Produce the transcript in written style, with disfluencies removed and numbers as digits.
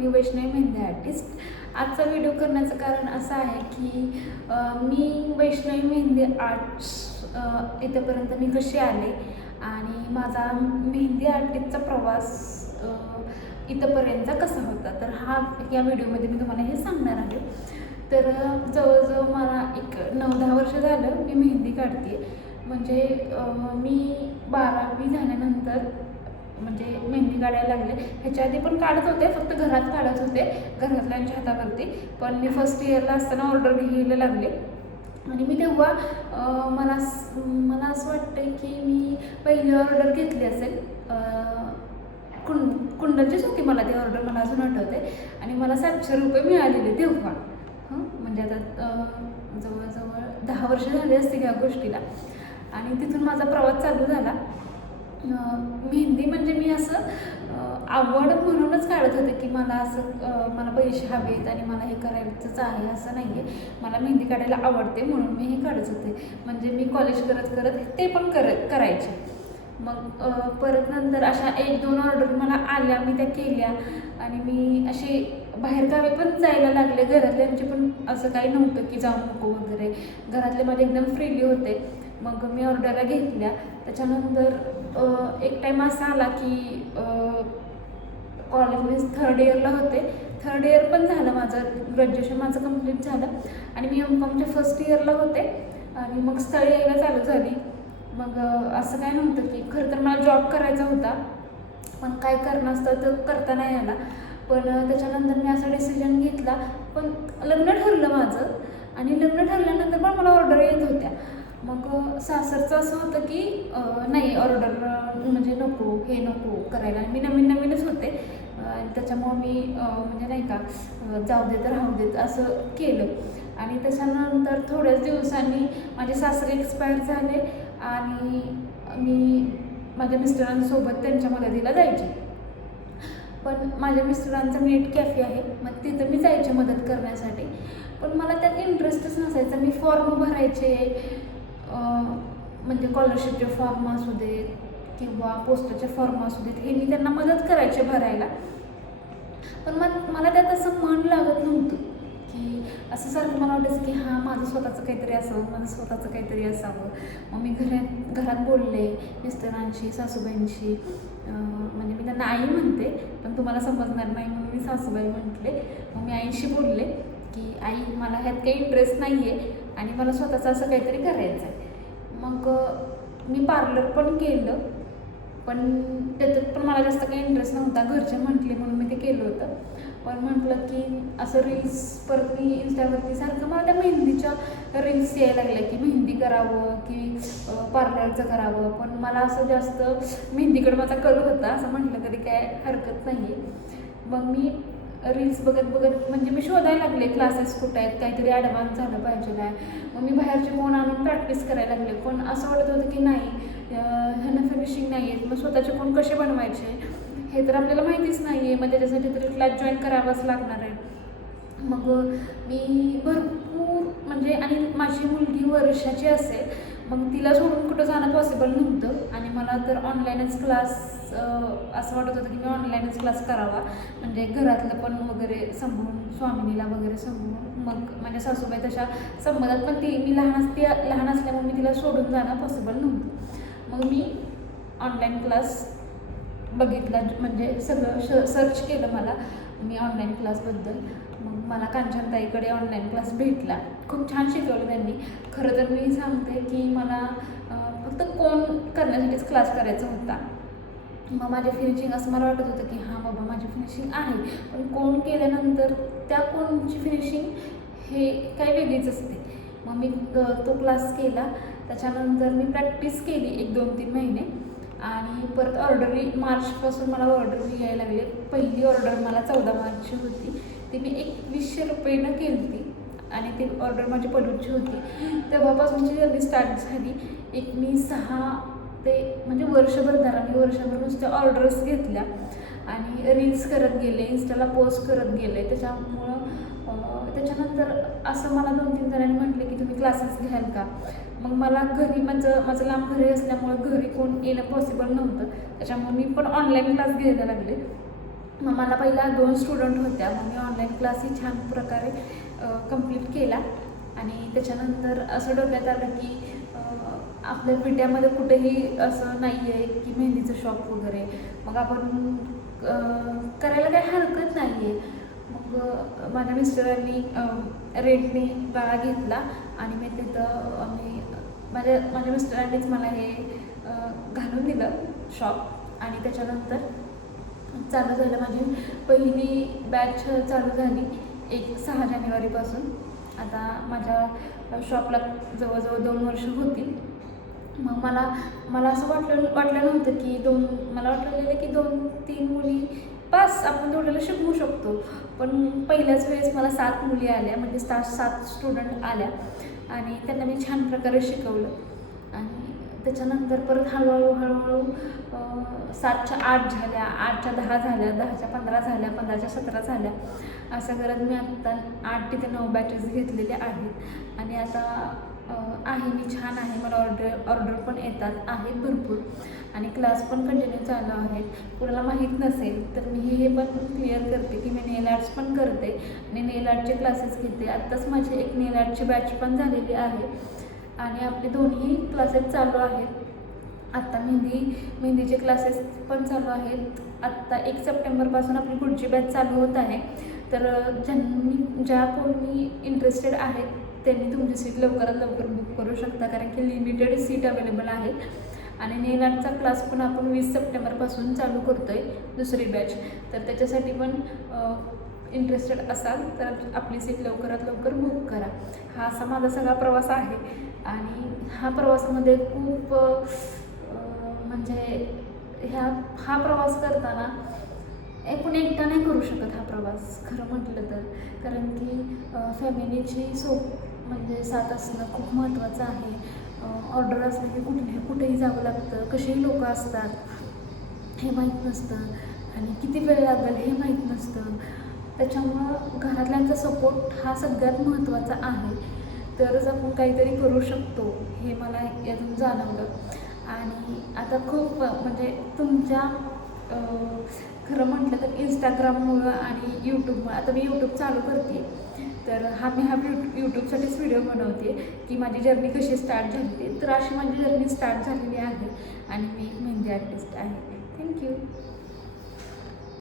मी Vaishnavi mehndi artist. आजचा video करण्याचं कारण असं आहे की मी वैष्णवी मेहंदी आर्ट्स इथंपर्यंत मी कशी आले आणि माझा मेहंदी आर्टिस्टचा प्रवास इथंपर्यंत कसा होता, तर या व्हिडिओमध्ये मी तुम्हाला हे सांगणार आहे. तर जवळजवळ मला एक 9-10 वर्ष झालं मी मेहंदी काढते. म्हणजे मी 12वी झाल्यानंतर म्हणजे मेहंदी काढायला लागले. ह्याच्या आधी पण काढत होते, फक्त घरात काढत होते घरातल्यांच्या हातावरती. पण मी फर्स्ट इयरला असताना ऑर्डर घ्यायला लागले आणि मी तेव्हा मला असं वाटतं की मी पहिली ऑर्डर घेतली असेल. कुंडलचीच होती मला ती ऑर्डर, मला अजून आठवते. आणि मला 700 रुपये मिळालेले तेव्हा. म्हणजे आता जवळजवळ 10 वर्ष झाली असतील या गोष्टीला. आणि तिथून माझा प्रवास चालू झाला. मेहंदी म्हणजे मी असं आवड म्हणूनच काढत होते की मला असं मला पैसे हवेत आणि मला हे करायचंच आहे असं नाही आहे. मला मेहंदी काढायला आवडते म्हणून मी हे काढत होते. म्हणजे मी कॉलेज करत करत ते पण करायचे. मग परत नंतर अशा 1-2 ऑर्डर मला आल्या, मी त्या केल्या आणि मी असे बाहेरगावी पण जायला लागले. घरातल्यांचे पण असं काही नव्हतं की जाऊ नको वगैरे, घरातले माझे एकदम फ्रीली होते. मग मी ऑर्डरला घेतल्या. त्याच्यानंतर एक टाईम असा आला की कॉलेज मी 3rd इयरला होते. 3rd इयर पण झालं माझं, ग्रॅज्युएशन माझं कंप्लीट झालं आणि मी एम.कॉमच्या फर्स्ट इयरला होते. आणि मग स्थळ यायला चालू झाली. मग असं काय नव्हतं की खरं तर मला जॉब करायचा होता, पण काय करणं असतं तर करता नाही आला. पण त्याच्यानंतर मी असा डिसिजन घेतला. पण लग्न ठरलं माझं आणि लग्न ठरल्यानंतर पण मला ऑर्डर येत होत्या. मग सासरचं असं होतं की नाही ऑर्डर म्हणजे नको, हे नको करायला. मी नवीनच होते. त्याच्यामुळं मी म्हणजे नाही का जाऊ देत राहू देत असं केलं. आणि त्याच्यानंतर थोड्याच दिवसांनी माझे सासरे एक्सपायर झाले आणि मी माझ्या मिस्टरांसोबत त्यांच्या मदतीला जायचे. पण माझ्या मिस्टरांचं नेट कॅफे आहे, मग तिथं मी जायचे मदत करण्यासाठी. पण मला त्यात इंटरेस्टच नसायचा. मी फॉर्म भरायचे, म्हणजे स्कॉलरशिपचे फॉर्म असू देत किंवा पोस्टाचे फॉर्म असू देत, हे मी त्यांना मदत करायचे भरायला. पण मला त्यात असं मन लागत नव्हतं की असं सारखं मला वाटायचं की माझं स्वतःचं काहीतरी असावं. मग मी घरात बोलले मिस्टरांशी, सासूबाईंशी. म्हणजे मी त्यांना आई म्हणते, पण तुम्हाला समजणार नाही म्हणून मी सासूबाई म्हटले. मग मी आईशी बोलले की आई मला ह्यात काही इंटरेस्ट नाही आहे आणि मला स्वतःचं असं काहीतरी करायचं आहे. मग मी पार्लर पण केलं, पण त्याच्यात पण मला जास्त काही इंटरेस्ट नव्हता. घरचे म्हटले म्हणून मी ते केलं होतं. पण म्हटलं की असं रील्स परत मी इंस्टावरती सारखं मला त्या मेहंदीच्या रील्स यायला लागल्या की मेहंदी करावं की पार्लरचं करावं. पण मला असं जास्त मेहंदीकडे माझा कल होता, असं म्हटलं तरी काय हरकत नाही आहे. मग मी रील्स बघत म्हणजे मी शोधायला लागले क्लासेस कुठे आहेत, काहीतरी ॲडव्हान्स झालं पाहिजे काय. मग मी बाहेरचे फोन आणून प्रॅक्टिस करायला लागले. पण असं वाटत होतं की नाही ह्यांना फिनिशिंग नाही आहेत. मग स्वतःचे फोन कसे बनवायचे हे तर आपल्याला माहितीच नाही आहे. मग त्याच्यासाठी तरी क्लास जॉईन करावाच लागणार आहे. मग मी भरपूर म्हणजे, आणि माझी मुलगी वर्षाची असेल, मग तिला सोडून कुठं जाणं पॉसिबल नव्हतं. आणि मला तर ऑनलाईनच क्लास असं वाटत होतं की मी ऑनलाईनच क्लास करावा, म्हणजे घरातलं पण वगैरे सांभाळून, स्वामिनीला वगैरे सांभाळून. मग माझ्या सासूबाई तशा संबंधात, पण मी लहान असल्यामुळे मी तिला सोडून जाणं पॉसिबल नव्हतं. मग मी ऑनलाईन क्लास बघितला, म्हणजे सगळं सर्च केलं मला मी ऑनलाईन क्लासबद्दल. मग मला कांचनताईकडे ऑनलाईन क्लास भेटला. खूप छान शिकवलं त्यांनी. खरं तर मी सांगते की मला फक्त कोण करण्यासाठीच क्लास करायचा होता. मग माझे फिनिशिंग असं मला वाटत होतं की बाबा माझी फिनिशिंग आहे, पण कोण केल्यानंतर त्या कोणची फिनिशिंग हे काही वेगळीच असते. मग मी तो क्लास केला. त्याच्यानंतर मी प्रॅक्टिस केली 1-2-3 महिने आणि परत मार्चपासून मला ऑर्डर यायला लागले. पहिली ऑर्डर मला 14 मार्चची होती. ती मी 2100 रुपयेनं केली होती आणि ती ऑर्डर माझी पलूची होती. तेव्हापासूनची जर्नी स्टार्ट झाली. मी 6 ते म्हणजे वर्षभर नुसत्या ऑर्डर्स घेतल्या आणि रील्स करत गेले, इंस्टाला पोस्ट करत गेले. त्याच्यानंतर असं मला 2-3 जणांनी म्हटले की तुम्ही क्लासेस घ्याल का. मग मला घरी माझं लांब घरी असल्यामुळं घरी कोण येणं पॉसिबल नव्हतं. त्याच्यामुळे मी पण ऑनलाईन क्लास घ्यायला लागले. मग मला पहिला 2 स्टुडंट होत्या. मग मी ऑनलाईन क्लासही छान प्रकारे कंप्लीट केला. आणि त्याच्यानंतर असं डोक्यात आलं की आपल्या विट्यामध्ये कुठेही असं नाही आहे की मेहंदीचं शॉप वगैरे, मग आपण करायला काही हरकत नाही आहे. मग माझ्या मिस्टरांनी रेंटने गाळा घेतला आणि मी तिथं माझ्या मिस्टरांनीच मला हे घालून दिलं शॉप. आणि त्याच्यानंतर चालू झालं, माझी पहिली बॅच चालू झाली 6 जानेवारीपासून. आता माझ्या शॉपला जवळजवळ 2 वर्ष होतील. मग मला असं वाटलं नव्हतं की मला वाटलेलं की 2-3 मुली पास आपण तेवढ्याला शिकवू शकतो. पण पहिल्याच वेळेस मला 7 मुली आल्या, म्हणजे 7 स्टुडंट आल्या आणि त्यांना मी छान प्रकारे शिकवलं. आणि त्याच्यानंतर परत हळूहळू 7च्या 8 झाल्या, 8च्या 10 झाल्या, 10च्या 15 झाल्या, 15च्या 17 झाल्या. असं करत मी आत्ता 8 ते 9 बॅचेस घेतलेल्या आहेत. आणि आता मी छान आहे, मला ऑर्डर पण येतात आहेत भरपूर. आणि क्लास पण कंटिन्यू चालू आहेत. कुणाला माहीत नसेल तर मी हे पण क्लिअर करते की मी नेल आर्ट्स पण करते आणि नेल आर्टचे क्लासेस घेते. आत्ताच माझी एक नेल आर्टची बॅच पण झालेली आहे आणि आपले दोन्ही क्लासेस चालू आहेत. आत्ता मेहंदीचे क्लासेस पण चालू आहेत. आत्ता 1 सप्टेंबरपासून आपली पुढची बॅच चालू होत आहे. तर ज्या कोणी इंटरेस्टेड आहेत त्यांनी तुमची सीट लवकरात लवकर बुक करू शकता, कारण की लिमिटेड सीट अवेलेबल आहे. आणि नेल आर्टचा क्लास पण आपण 20 सप्टेंबरपासून चालू करतो आहे, दुसरी बॅच. तर त्याच्यासाठी पण इंटरेस्टेड असाल तर आपली सीट लवकरात लवकर बुक करा. हा असा माझा सगळा प्रवास आहे. आणि हा प्रवासामध्ये खूप म्हणजे हा प्रवास करताना आपण एकटा नाही करू शकत हा प्रवास, खरं म्हटलं तर. कारण की फॅमिलीची म्हणजे साथ असणं खूप महत्त्वाचं आहे. ऑर्डर असलं की कुठेही जावं लागतं, कसेही लोक असतात हे माहीत नसतं आणि किती वेळ लागेल हे माहीत नसतं. त्याच्यामुळं घरातल्यांचा सपोर्ट हा सगळ्यात महत्त्वाचा आहे. तरच आपण काहीतरी करू शकतो हे मला यातून जाणवलं. आणि आता खूप म्हणजे तुमच्या खरं म्हटलं तर इंस्टाग्राममुळं आणि यूट्यूबमुळं, आता मी यूट्यूब चालू करते तर मी यूट्यूबसाठीच व्हिडिओ बनवते की माझी जर्नी कशी स्टार्ट झाली. तर अशी माझी जर्नी स्टार्ट झालेली आहे आणि मी एक मेहंदी आर्टिस्ट आहे. थँक्यू.